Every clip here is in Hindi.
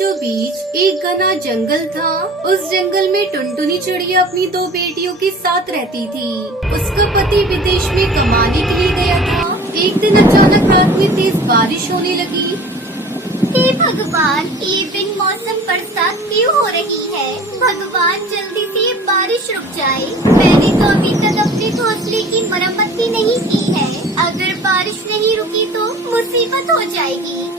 बीचों बीच एक घना जंगल था। उस जंगल में टुनटुनी चिड़िया अपनी दो बेटियों के साथ रहती थी। उसका पति विदेश में कमाने के लिए गया था। एक दिन अचानक रात में तेज बारिश होने लगी। हे भगवान, ये बिन मौसम बरसात क्यों हो रही है? भगवान जल्दी से ये बारिश रुक जाए। मैंने तो अभी तक अपने घोंसले की मरम्मत ही नहीं की है। अगर बारिश नहीं रुकी तो मुसीबत हो जाएगी।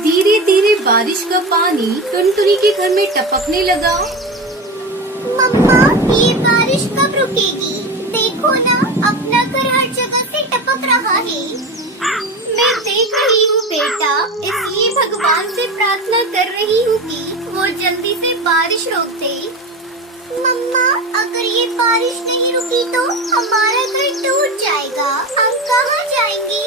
धीरे धीरे बारिश का पानी टुनटुनी के घर में टपकने लगा। मम्मा, ये बारिश कब रुकेगी? देखो ना, अपना घर हर जगह से टपक रहा है। मैं देख रही हूँ बेटा, इसलिए भगवान से प्रार्थना कर रही हूँ कि वो जल्दी से बारिश रोक दे। मम्मा, अगर ये बारिश नहीं रुकी तो हमारा घर टूट जाएगा। हम कहाँ जाएंगे?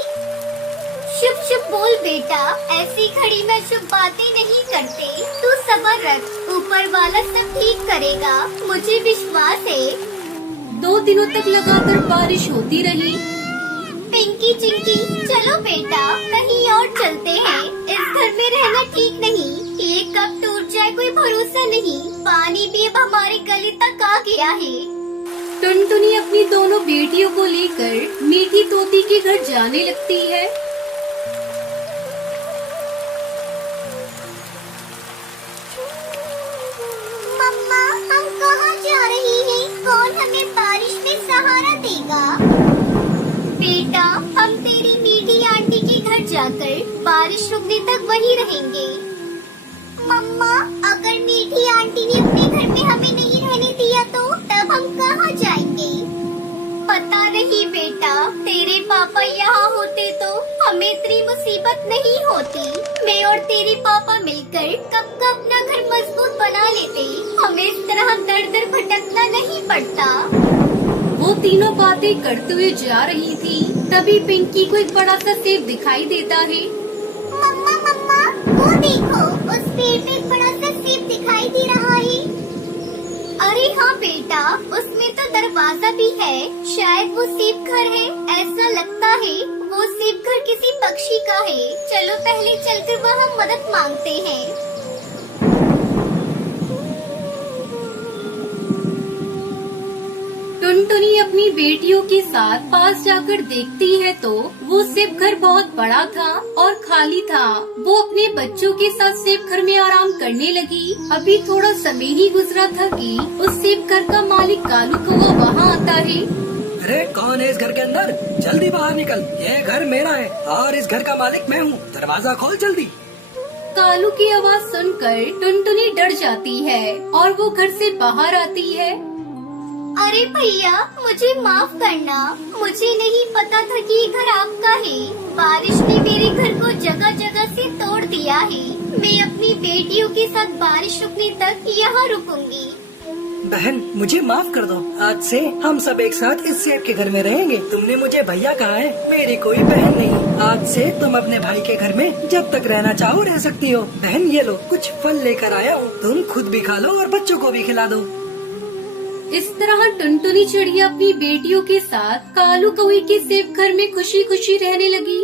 शुभ शुभ बोल बेटा, ऐसी घड़ी में शुभ बातें नहीं करते। तू सब्र रख, ऊपर वाला सब ठीक करेगा, मुझे विश्वास है। 2 दिनों तक लगातार बारिश होती रही। पिंकी चिंकी, चलो बेटा, कहीं और चलते हैं। इस घर में रहना ठीक नहीं। ये कब टूट जाए कोई भरोसा नहीं। पानी भी अब हमारे गले तक आ गया है। टुनटुनी अपनी दोनों बेटियों को लेकर मीठी तोती के घर जाने लगती है। मम्मा, हम कहाँ जा रही हैं? कौन हमें बारिश में सहारा देगा? बेटा, हम तेरी मीठी आंटी के घर जाकर बारिश रुकने तक वहीं रहेंगे। मम्मा, अगर मीठी आंटी ने अपने घर में हमें नहीं रहने दिया तो तब हम कहाँ जाएंगे? पता नहीं बेटा, तेरे पापा यहाँ होते तो हमें इतनी मुसीबत नहीं होती। मैं और तेरे पापा मिलकर कब का अपना घर मजबूत बना लेते। हमें इस तरह दर दर भटकना नहीं पड़ता। वो तीनों बातें करते हुए जा रही थी। तभी पिंकी को एक बड़ा सा सेब दिखाई देता है। मम्मा मम्मा, वो देखो, उस पेड़ पे एक बड़ा सा सेब दिखाई दे रहा है। अरे हाँ बेटा, उसमें तो दरवाजा भी है। शायद वो सेब घर है, ऐसा लगता है। वो सेब घर किसी पक्षी का है। चलो पहले चलकर वहाँ मदद मांगते हैं। टुनटुनी अपनी बेटियों के साथ पास जाकर देखती है तो वो सेब घर बहुत बड़ा था और खाली था। वो अपने बच्चों के साथ सेब घर में आराम करने लगी। अभी थोड़ा समय ही गुजरा था कि उस सेब घर का मालिक कालू कौवा वहाँ आता है। अरे कौन है इस घर के अंदर? जल्दी बाहर निकल, ये घर मेरा है और इस घर का मालिक मैं हूँ। दरवाजा खोल जल्दी। कालू की आवाज सुनकर टुनटुनी डर जाती है और वो घर से बाहर आती है। अरे भैया, मुझे माफ करना। मुझे नहीं पता था कि ये घर आपका है। बारिश ने मेरे घर को जगह जगह से तोड़ दिया है। मैं अपनी बेटियों के साथ बारिश रुकने तक यहाँ रुकूंगी। बहन, मुझे माफ कर दो। आज से हम सब एक साथ इस सेब के घर में रहेंगे। तुमने मुझे भैया कहा है, मेरी कोई बहन नहीं। आज से तुम अपने भाई के घर में जब तक रहना चाहो रह सकती हो। बहन, ये लो, कुछ फल लेकर आया हूँ, तुम खुद भी खा लो और बच्चों को भी खिला दो। इस तरह टुनटुनी चिड़िया अपनी बेटियों के साथ कालू कौवे के सेब घर में खुशी खुशी रहने लगी।